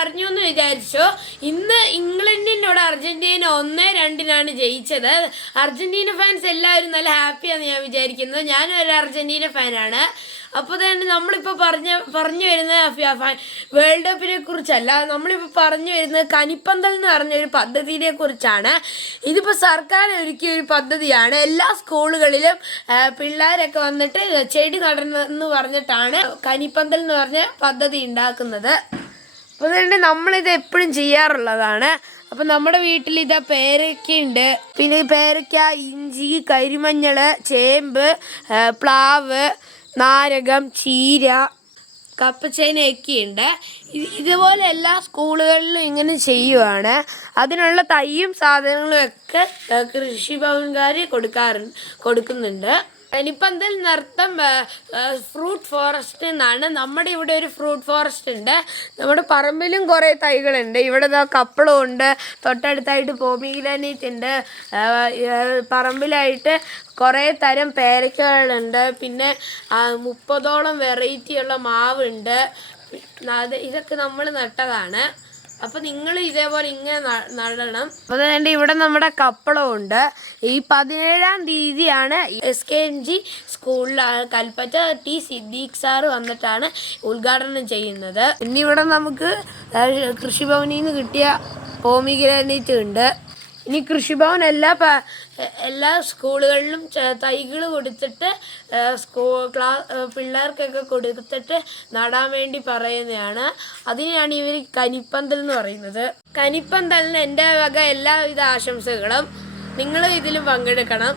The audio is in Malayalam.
അറിഞ്ഞു എന്ന് വിചാരിച്ചു. ഇന്ന് ഇംഗ്ലണ്ടിനോട് അർജന്റീന 1-2 ജയിച്ചത്. അർജന്റീന ഫാൻസ് എല്ലാവരും നല്ല ഹാപ്പിയാണെന്ന് ഞാൻ വിചാരിക്കുന്നത്. ഞാനൊരു അർജന്റീന ഫാനാണ്. അപ്പോൾ തന്നെ നമ്മളിപ്പോൾ പറഞ്ഞു വരുന്ന വേൾഡ് കപ്പിനെ കുറിച്ചല്ല, നമ്മളിപ്പോൾ പറഞ്ഞു വരുന്നത് കനിപ്പന്തൽ എന്ന് പറഞ്ഞൊരു പദ്ധതിയെ കുറിച്ചാണ്. ഇതിപ്പോൾ സർക്കാർ ഒരുക്കിയ ഒരു പദ്ധതിയാണ്. എല്ലാ സ്കൂളുകളിലും പിള്ളേരൊക്കെ വന്നിട്ട് ചെടി നടണമെന്ന് പറഞ്ഞിട്ടാണ് കനിപ്പന്തൽ എന്ന് പറഞ്ഞ പദ്ധതി ഉണ്ടാക്കുന്നത്. അപ്പോൾ അതുകൊണ്ട് നമ്മളിത് എപ്പോഴും ചെയ്യാറുള്ളതാണ്. അപ്പം നമ്മുടെ വീട്ടിൽ ഇതാ പേരയ്ക്കയുണ്ട്. പിന്നെ പേരയ്ക്ക, ഇഞ്ചി, കരിമഞ്ഞൾ, ചേമ്പ്, പ്ലാവ്, നാരകം, ചീര, കപ്പച്ചേനയൊക്കെയുണ്ട്. ഇതുപോലെ എല്ലാ സ്കൂളുകളിലും ഇങ്ങനെ ചെയ്യുവാണ്. അതിനുള്ള തൈയും സാധനങ്ങളും ഒക്കെ കൃഷിഭവൻകാർ കൊടുക്കുന്നുണ്ട്. കനിപ്പന്തൽ നൃത്തം ഫ്രൂട്ട് ഫോറസ്റ്റ് എന്നാണ്. നമ്മുടെ ഇവിടെ ഒരു ഫ്രൂട്ട് ഫോറസ്റ്റ് ഉണ്ട്. നമ്മുടെ പറമ്പിലും കുറേ തൈകളുണ്ട്. ഇവിടെ കപ്പളമുണ്ട്, തൊട്ടടുത്തായിട്ട് പോമിഗ്രാനൈറ്റ് ഉണ്ട്, പറമ്പിലായിട്ട് കുറേ തരം പേരയ്ക്കകളുണ്ട്, പിന്നെ 30ഓളം വെറൈറ്റിയുള്ള മാവുണ്ട്. ഇതൊക്കെ നമ്മൾ നട്ടതാണ്. അപ്പോൾ നിങ്ങൾ ഇതേപോലെ ഇങ്ങനെ നടണം. അപ്പോൾ അതുകൊണ്ട് ഇവിടെ നമ്മുടെ കപ്പളമുണ്ട്. ഈ 17-ാം തീയതിയാണ് SKNG സ്കൂളിൽ കൽപ്പറ്റ ടി സിദ്ദീഖ് സാറ് വന്നിട്ടാണ് ഉദ്ഘാടനം ചെയ്യുന്നത്. ഇനി ഇവിടെ നമുക്ക് കൃഷിഭവനിൽ നിന്ന് കിട്ടിയ പോമിഗ്രാനൈറ്റ് ഉണ്ട്. ഇനി കൃഷിഭവൻ എല്ലാ സ്കൂളുകളിലും തൈകൾ കൊടുത്തിട്ട് പിള്ളേർക്കൊക്കെ കൊടുത്തിട്ട് നടാൻ വേണ്ടി പറയുന്നതാണ്. അതിനാണ് ഇവർ കനിപ്പന്തൽ എന്ന് പറയുന്നത്. കനിപ്പന്തലിന് എൻ്റെ വക എല്ലാവിധ ആശംസകളും. നിങ്ങൾ ഇതിലും പങ്കെടുക്കണം.